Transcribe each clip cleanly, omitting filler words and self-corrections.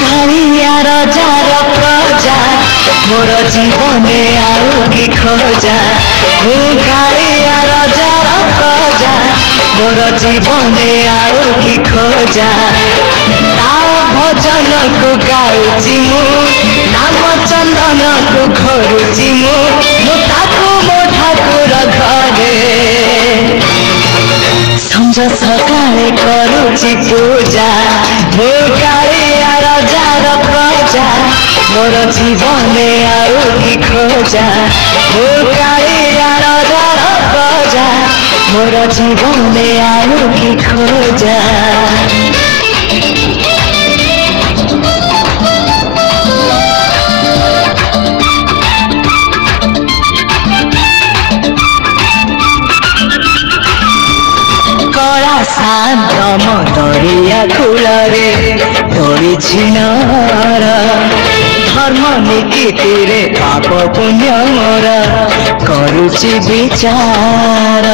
कालिया रजार प्रजा मोर जीवने आउ कि खोजा कालिया रजार प्रजा मोर जीवने आउ कि खोजा ता भजन को गाउची मु नाम चंदन को घोरुची मु ताकू मो ठाकुर घरे संज सकाळे करूची पूजा मो कालिया रजार प्रजा मोर जीवने आउ कि खोजा मो कालिया रजार प्रजा मोर जीवने आउ कि खोजा शांत दरिया कूलरे तोरी झिनर धर्म नीति रे पाप पुण्य मोर करुची विचार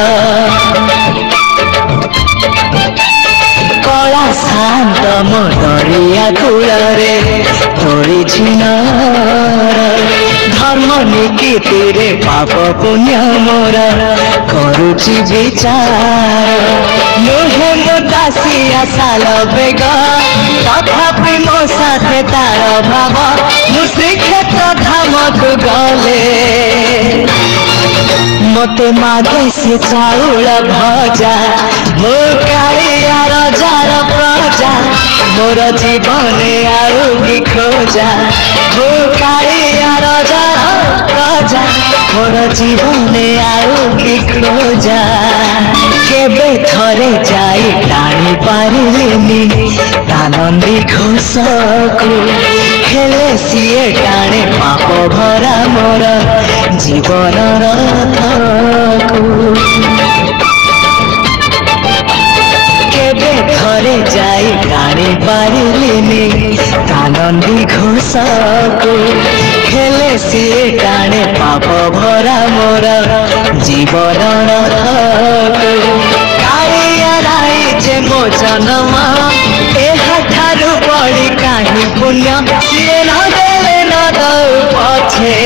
कला शांत दरिया कूलरे तोरी झिनर धर्म नीति रे पाप पुण्य मोर करुची विचार मुहे मो दासिया साल बेग तथापि मो साथे तार भाव मु श्रीक्षेत्र धाम को गले मते मागे से चाउल भजा मो कालिया रजार प्रजा मोर जीवने आउ कि खोजा मो कालिया रजार प्रजा मोर जीवने आउ कि खोजा केबे थरे जाई टाणी पारिलेनी तानंदी घोषकु हेले सिए टाणे पाप भरा मोर जीवन रथकु केबे थरे जाई टाणी पारिलेनी तानंदी घोषकु हेले सिए टाणे पाप भरा मोर जीवन रथकु मो जन्म ठारू बड़ी कहीं पुण्य सीए न देले न दौ पछे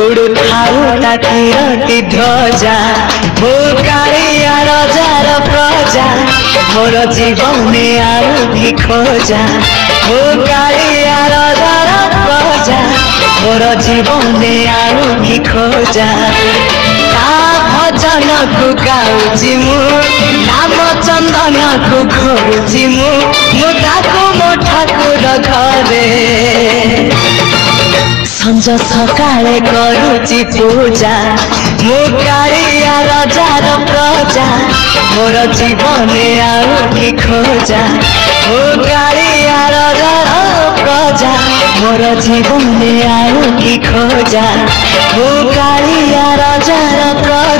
उड़ू थारू ताती ध्वजा मो कालिया रजार प्रजा मोर जीवने आउ कि खोजा मो कालिया रजार प्रजा मोर जीवने आउ कि खोजा भजन को गाउची मु नाम चंदन को घोरुची मु ताकू मो ठाकुर घरे संज सकाळे करूची पूजा मो कालिया रजार प्रजा मोर जीवने आउ कि खोजा मो कालिया रजार प्रजा मोर जीवने आउ कि खोजा मो कालिया रजार प्रजा।